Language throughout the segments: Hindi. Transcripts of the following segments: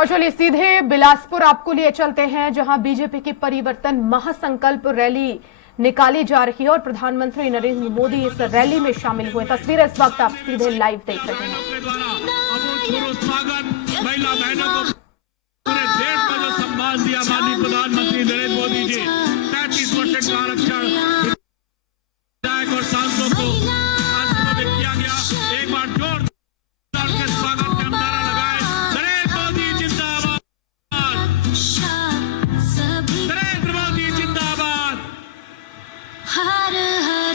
और चलिए सीधे बिलासपुर आपको लिए चलते हैं, जहां बीजेपी की परिवर्तन महासंकल्प रैली निकाली जा रही है और प्रधानमंत्री नरेंद्र मोदी इस रैली में शामिल हुए। तस्वीरें इस वक्त आप सीधे लाइव देख रहे हैं। महिला बहनों को पूरे देश में जो सम्मान दिया माननीय प्रधानमंत्री नरेंद्र मोदी जी, 33% का आरक्षण विधायक और सांसदों को किया गया। एक बार जोरदार के स्वागत का नारा लगाए, नरेंद्र मोदी जिंदाबाद, नरेंद्र मोदी जिंदाबाद।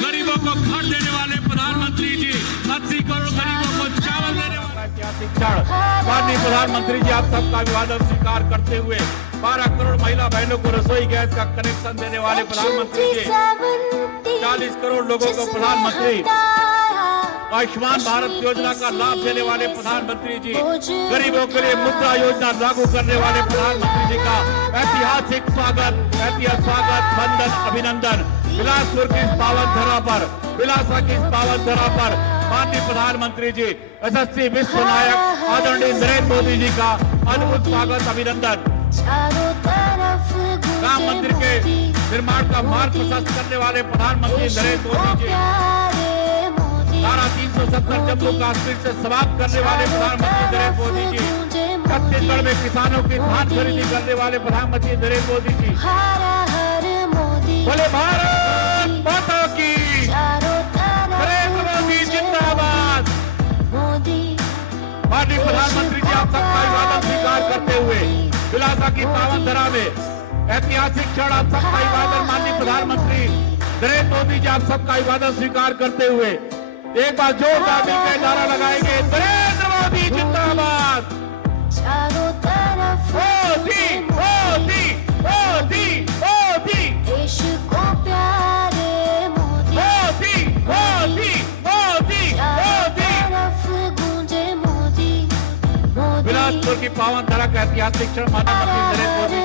गरीबों को घर देने वाले प्रधानमंत्री जी, 80 करोड़ गरीबों को चावल देने वाले ऐतिहासिक क्षण। माननीय प्रधानमंत्री जी, आप सबका अभिवादन स्वीकार करते हुए 12 करोड़ महिला बहनों को रसोई गैस का कनेक्शन देने वाले प्रधानमंत्री जी, 40 करोड़ लोगों को प्रधानमंत्री आयुष्मान भारत योजना का लाभ देने वाले प्रधानमंत्री जी, गरीबों के लिए मुद्रा योजना लागू करने वाले प्रधानमंत्री जी का ऐतिहासिक स्वागत, वंदन, अभिनंदन। बिलासपुर की इस पावन धरा पर, बिलासा की इस पावन धरा पर माननीय प्रधानमंत्री जी, यशस्वी विश्व नायक आदरणीय नरेंद्र मोदी जी का अद्भुत स्वागत, अभिनंदन। राम मंदिर के निर्माण का मार्ग प्रशस्त करने वाले प्रधानमंत्री नरेंद्र मोदी जी, धारा 370 जम्मू कश्मीर से समाप्त करने वाले प्रधानमंत्री नरेंद्र मोदी जी, छत्तीसगढ़ में किसानों की धान खरीदी करने वाले प्रधानमंत्री नरेंद्र मोदी जी, बोले भारत माता की, नरेंद्र मोदी जिंदाबाद। माननीय प्रधानमंत्री जी, आप सबका अभिवादन स्वीकार करते हुए बिलासा की पावन धरा में ऐतिहासिक क्षण, आप सबका अभिवादन। माननीय प्रधानमंत्री नरेंद्र मोदी जी, आप सबका अभिवादन स्वीकार करते हुए एक बार जोरदार मिलकर नारा लगाएंगे, नरेंद्र मोदी जिंदाबाद, मोदी मोदी मोदी मोदी, देश को प्यारे मोदी, मोदी मोदी मोदी मोदी। गूंजे मोदी, मोदी। बिलासपुर की पावन धरा का ऐतिहासिक क्षण, माननीय नरेंद्र मोदी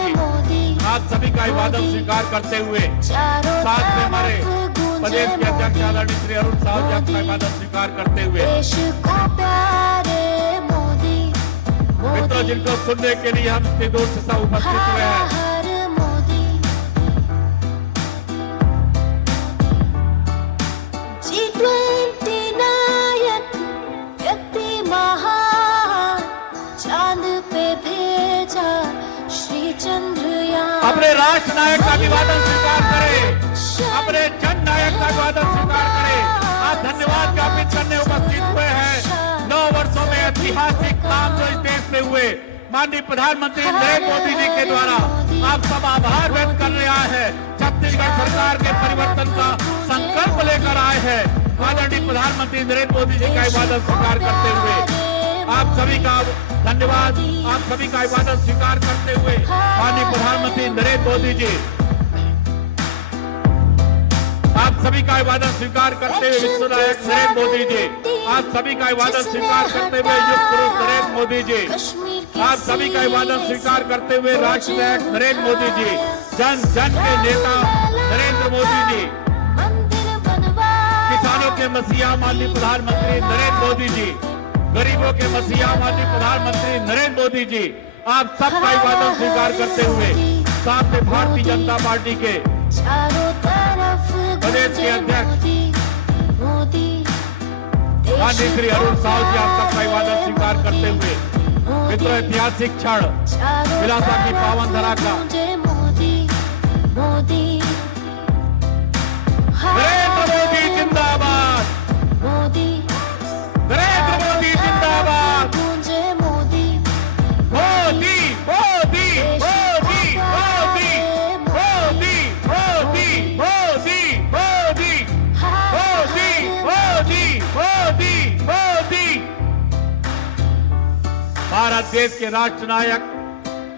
जी, आप सभी का अभिवादन स्वीकार करते हुए साथ में हमारे प्रदेश के अध्यक्ष आदरणीय श्री अरुण साहु जी, आपका अभिवादन स्वीकार करते हुए देश को प्यारे मोदी, मित्रों, जिनको सुनने के लिए हम इतनी दूर से सब उपस्थित हुए हैं, G20 नायक व्यक्ति महान, चांद पे भेजा श्री चंद्रयान। अपने राष्ट्र नायक का अभिवादन स्वीकार करें, अपने जन नायक का अभिवादन स्वीकार करें। आप धन्यवाद ज्ञापित करने उपस्थित हुए हैं। 9 वर्षों में ऐतिहासिक काम जो इस देश में हुए, माननीय प्रधानमंत्री नरेंद्र मोदी जी के द्वारा आप सब आभार व्यक्त करने आए हैं। छत्तीसगढ़ सरकार के परिवर्तन का संकल्प लेकर आए हैं। आदरणीय प्रधानमंत्री नरेंद्र मोदी जी का अभिवादन स्वीकार करते हुए आप सभी का धन्यवाद, आप सभी का अभिवादन स्वीकार करते हुए माननीय प्रधानमंत्री नरेंद्र मोदी जी, आप सभी का अभिवादन स्वीकार करते हुए विश्व नायक नरेंद्र मोदी जी, आप सभी का अभिवादन स्वीकार करते हुए युग पुरुष नरेंद्र मोदी जी, आप सभी का अभिवादन स्वीकार करते हुए राष्ट्र नायक नरेंद्र मोदी जी, जन जन के नेता नरेंद्र मोदी जी, किसानों के मसीहा माननीय प्रधानमंत्री नरेंद्र मोदी जी, गरीबों के मसीहा माननीय प्रधानमंत्री नरेंद्र मोदी जी, आप सबका अभिवादन स्वीकार करते हुए साथ में भारतीय जनता पार्टी के प्रदेश के अध्यक्ष माननीय श्री अरुण साहु जी, आप सबका अभिवादन स्वीकार करते हुए मित्रों, ऐतिहासिक क्षण बिलासा की पावन धरा का नरेंद्र मोदी जिंदाबाद, नरेंद्र मोदी जिंदाबाद, मोदी मोदी मोदी मोदी मोदी मोदी मोदी मोदी मोदी मोदी मोदी। भारत देश के राष्ट्र नायक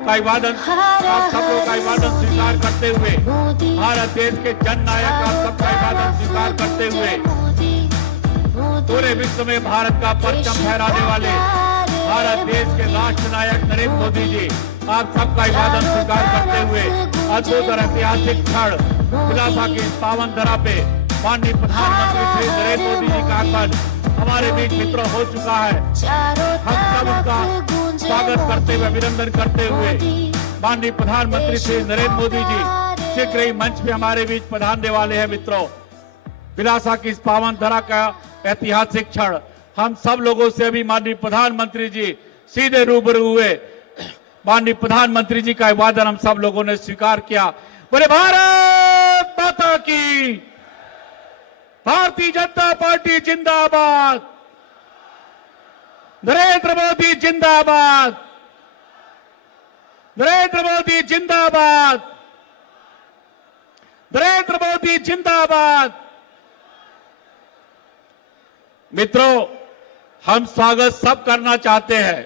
का अभिवादन, आप सब लोग का अभिवादन स्वीकार करते हुए भारत देश के जन नायक का सबका अभिवादन स्वीकार करते हुए पूरे विश्व में भारत का परचम फहराने वाले भारत देश के राष्ट्र नायक नरेंद्र मोदी जी, आप सबका अभिवादन स्वीकार करते हुए अद्भुत और ऐतिहासिक क्षण बिलासा की इस पावन धरा पे माननीय प्रधानमंत्री श्री नरेंद्र मोदी जी का आगमन हमारे बीच मित्रों हो चुका है। हम सब उनका स्वागत करते हुए, अभिनंदन करते हुए माननीय प्रधानमंत्री श्री नरेंद्र मोदी जी शीघ्र ही मंच पे हमारे बीच पधारने वाले हैं। मित्रों, विलासा की इस पावन धरा का ऐतिहासिक क्षण हम सब लोगों से अभी माननीय प्रधानमंत्री जी सीधे रूबरू हुए। माननीय प्रधानमंत्री जी का अभिवादन हम सब लोगों ने स्वीकार किया। बोले भारत माता की, भारतीय जनता पार्टी जिंदाबाद, नरेंद्र मोदी जिंदाबाद, नरेंद्र मोदी जिंदाबाद, नरेंद्र मोदी जिंदाबाद। मित्रों, हम स्वागत सब करना चाहते हैं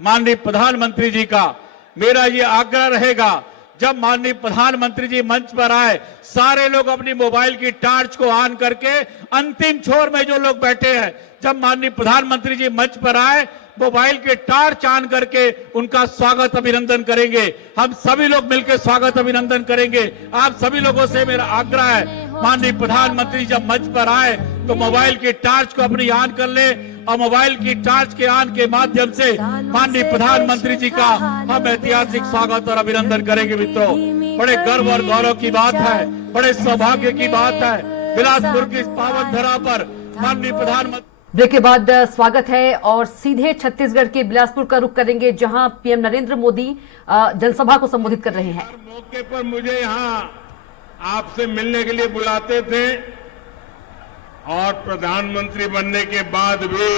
माननीय प्रधानमंत्री जी का। मेरा ये आग्रह रहेगा, जब माननीय प्रधानमंत्री जी मंच पर आए, सारे लोग अपनी मोबाइल की टार्च को ऑन करके, अंतिम छोर में जो लोग बैठे हैं, जब माननीय प्रधानमंत्री जी मंच पर आए, मोबाइल के टार्च ऑन करके उनका स्वागत अभिनंदन करेंगे। हम सभी लोग मिलकर स्वागत अभिनंदन करेंगे। आप सभी लोगों से मेरा आग्रह है, माननीय प्रधानमंत्री जब मंच पर आए तो मोबाइल की टार्च को अपनी ऑन कर ले और मोबाइल की टार्च के ऑन के माध्यम से माननीय प्रधानमंत्री जी का हम ऐतिहासिक स्वागत और अभिनंदन करेंगे। मित्रों, बड़े गर्व और गौरव की बात है, बड़े सौभाग्य की बात है, बिलासपुर की इस पावन धरा पर माननीय प्रधानमंत्री। ब्रेक के बाद स्वागत है और सीधे छत्तीसगढ़ के बिलासपुर का रुख करेंगे, जहां पीएम नरेंद्र मोदी जनसभा को संबोधित कर रहे हैं। हर मौके पर मुझे यहां आपसे मिलने के लिए बुलाते थे और प्रधानमंत्री बनने के बाद भी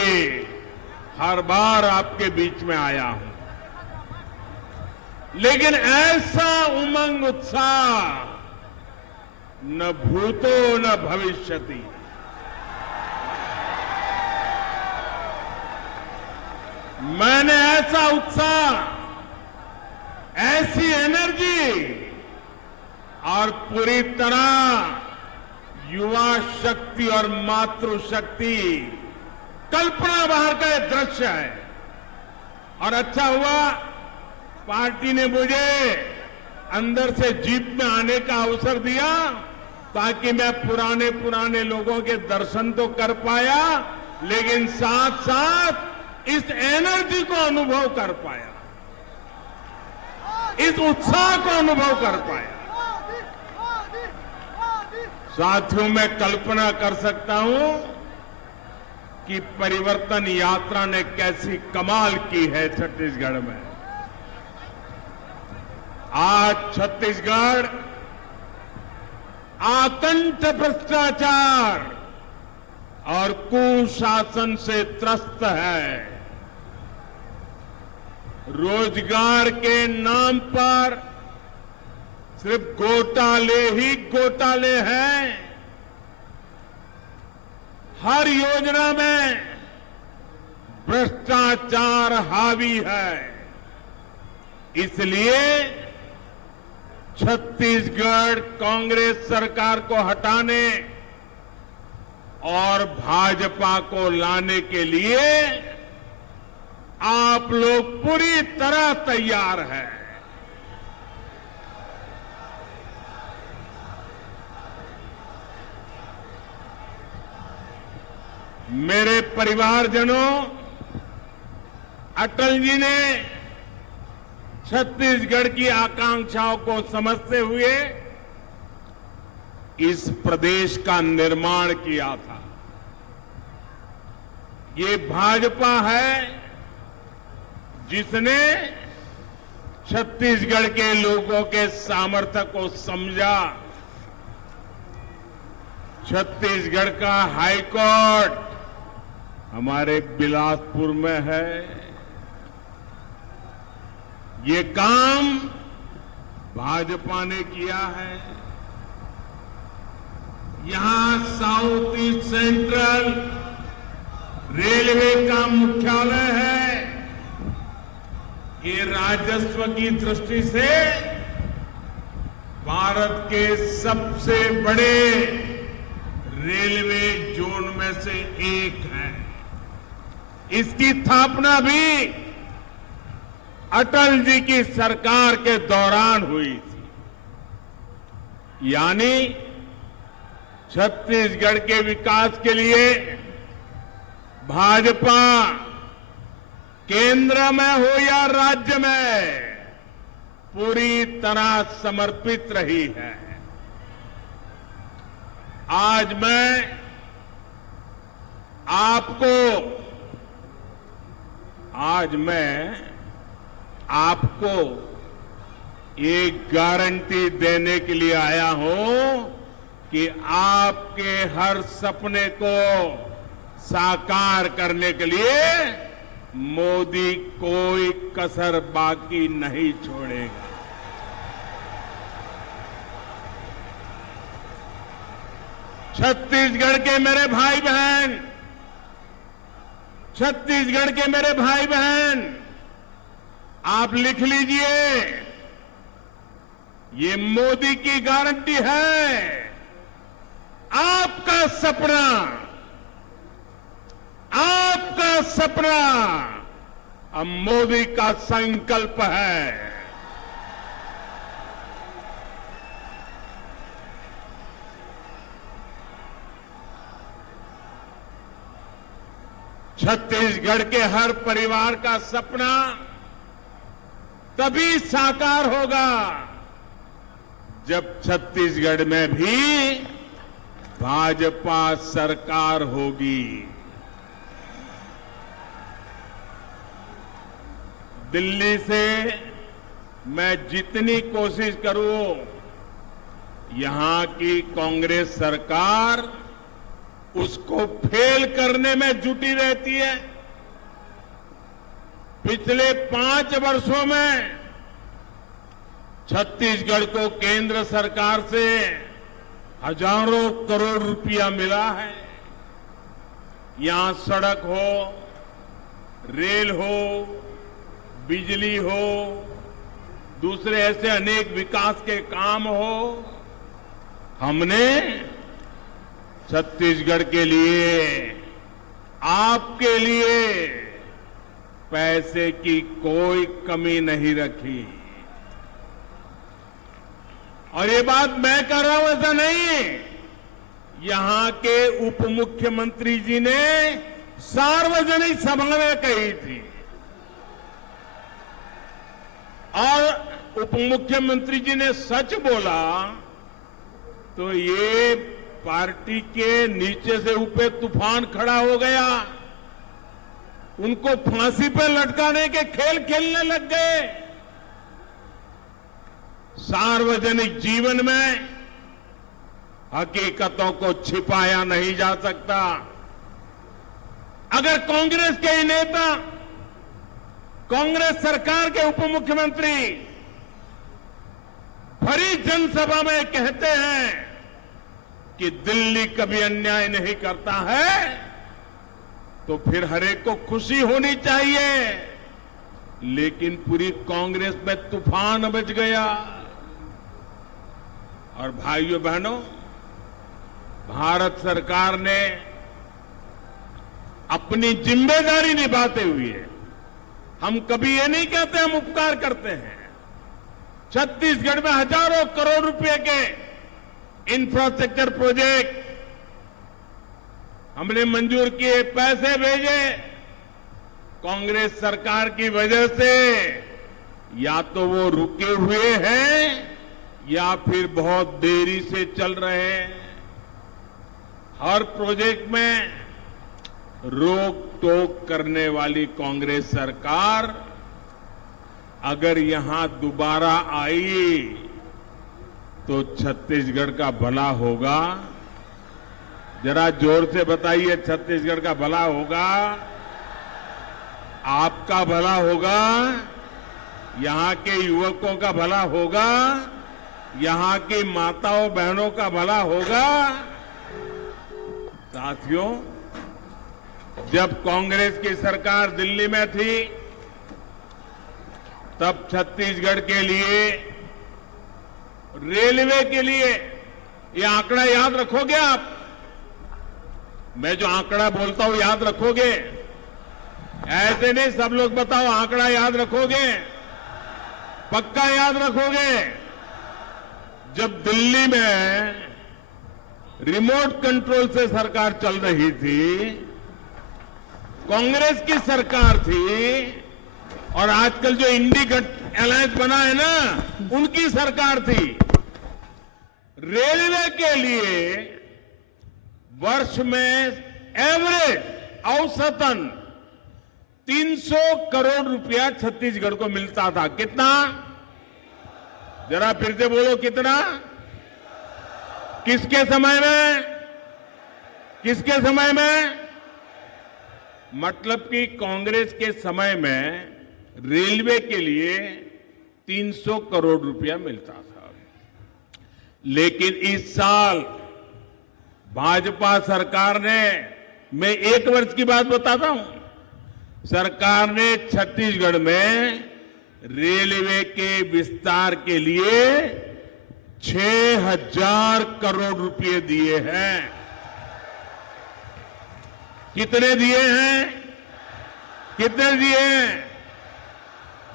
हर बार आपके बीच में आया हूं, लेकिन ऐसा उमंग उत्साह न भूतो न भविष्यति। मैंने ऐसा उत्साह, ऐसी एनर्जी और पूरी तरह युवा शक्ति और मातृशक्ति, कल्पना बाहर का ये दृश्य है। और अच्छा हुआ पार्टी ने मुझे अंदर से जीप में आने का अवसर दिया, ताकि मैं पुराने लोगों के दर्शन तो कर पाया, लेकिन साथ साथ इस एनर्जी को अनुभव कर पाया, इस उत्साह को अनुभव कर पाया। साथियों, मैं कल्पना कर सकता हूं कि परिवर्तन यात्रा ने कैसी कमाल की है छत्तीसगढ़ में। आज छत्तीसगढ़ आतंक, भ्रष्टाचार और कुशासन से त्रस्त है। रोजगार के नाम पर सिर्फ घोटाले ही घोटाले हैं। हर योजना में भ्रष्टाचार हावी है। इसलिए छत्तीसगढ़ कांग्रेस सरकार को हटाने और भाजपा को लाने के लिए आप लोग पूरी तरह तैयार हैं। मेरे परिवारजनों, अटल जी ने छत्तीसगढ़ की आकांक्षाओं को समझते हुए इस प्रदेश का निर्माण किया था। ये भाजपा है जिसने छत्तीसगढ़ के लोगों के सामर्थ्य को समझा। छत्तीसगढ़ का हाईकोर्ट हमारे बिलासपुर में है। ये काम भाजपा ने किया है। यहां साउथ ईस्ट सेंट्रल रेलवे का मुख्यालय है। ये राजस्व की दृष्टि से भारत के सबसे बड़े रेलवे जोन में से एक है। इसकी स्थापना भी अटल जी की सरकार के दौरान हुई थी। यानी छत्तीसगढ़ के विकास के लिए भाजपा केंद्र में हो या राज्य में पूरी तरह समर्पित रही है। आज मैं आपको एक गारंटी देने के लिए आया हूं कि आपके हर सपने को साकार करने के लिए मोदी कोई कसर बाकी नहीं छोड़ेगा। छत्तीसगढ़ के मेरे भाई बहन, छत्तीसगढ़ के मेरे भाई बहन, आप लिख लीजिए, ये मोदी की गारंटी है। आपका सपना अब मोदी का संकल्प है। छत्तीसगढ़ के हर परिवार का सपना तभी साकार होगा जब छत्तीसगढ़ में भी भाजपा सरकार होगी। दिल्ली से मैं जितनी कोशिश करूं, यहां की कांग्रेस सरकार उसको फेल करने में जुटी रहती है। पिछले 5 वर्षों में छत्तीसगढ़ को केंद्र सरकार से हजारों करोड़ रुपया मिला है। यहां सड़क हो, रेल हो, बिजली हो, दूसरे ऐसे अनेक विकास के काम हो। हमने छत्तीसगढ़ के लिए, आपके लिए पैसे की कोई कमी नहीं रखी। और ये बात मैं कर रहा हूं ऐसा नहीं, यहां के उप मुख्यमंत्री जी ने सार्वजनिक सभा में कही थी। और उप मुख्यमंत्री जी ने सच बोला तो ये पार्टी के नीचे से ऊपर तूफान खड़ा हो गया। उनको फांसी पे लटकाने के खेल खेलने लग गए। सार्वजनिक जीवन में हकीकतों को छिपाया नहीं जा सकता। अगर कांग्रेस के ही नेता, कांग्रेस सरकार के उप मुख्यमंत्री भरी जनसभा में कहते हैं कि दिल्ली कभी अन्याय नहीं करता है, तो फिर हरेक को खुशी होनी चाहिए। लेकिन पूरी कांग्रेस में तूफान मच गया। और भाइयों बहनों, भारत सरकार ने अपनी जिम्मेदारी निभाते हुए, हम कभी ये नहीं कहते हम उपकार करते हैं, छत्तीसगढ़ में हजारों करोड़ रुपए के इंफ्रास्ट्रक्चर प्रोजेक्ट हमने मंजूर किए, पैसे भेजे। कांग्रेस सरकार की वजह से या तो वो रुके हुए हैं या फिर बहुत देरी से चल रहे हैं। हर प्रोजेक्ट में रोक टोक करने वाली कांग्रेस सरकार अगर यहां दोबारा आई तो छत्तीसगढ़ का भला होगा। जरा जोर से बताइए, छत्तीसगढ़ का भला होगा, आपका भला होगा, यहां के युवकों का भला होगा, यहां की माताओं बहनों का भला होगा। साथियों, जब कांग्रेस की सरकार दिल्ली में थी तब छत्तीसगढ़ के लिए, रेलवे के लिए, ये आंकड़ा याद रखोगे आप? मैं जो आंकड़ा बोलता हूं याद रखोगे? ऐसे नहीं सब लोग बताओ, आंकड़ा याद रखोगे? पक्का याद रखोगे? जब दिल्ली में रिमोट कंट्रोल से सरकार चल रही थी कांग्रेस की सरकार थी और आजकल जो इंडी अलायंस बना है ना, उनकी सरकार थी। रेलवे के लिए वर्ष में एवरेज औसतन 300 करोड़ रुपया छत्तीसगढ़ को मिलता था। कितना? जरा फिर से बोलो, कितना? किसके समय में? किसके समय में? मतलब कि कांग्रेस के समय में रेलवे के लिए 300 करोड़ रुपया मिलता था। लेकिन इस साल भाजपा सरकार ने, मैं एक वर्ष की बात बताता हूं, सरकार ने छत्तीसगढ़ में रेलवे के विस्तार के लिए 6,000 करोड़ रुपए दिए हैं। कितने दिए हैं? कितने दिए हैं?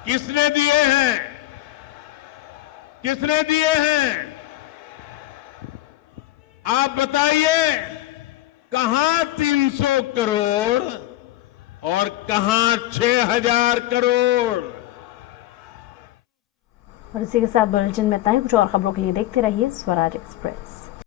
किसने दिए हैं? किसने दिए हैं? आप बताइए, कहां 300 करोड़ और कहां 6,000 करोड़? और इसी के साथ बुलेटिन में इतना ही। कुछ और खबरों के लिए देखते रहिए स्वराज एक्सप्रेस।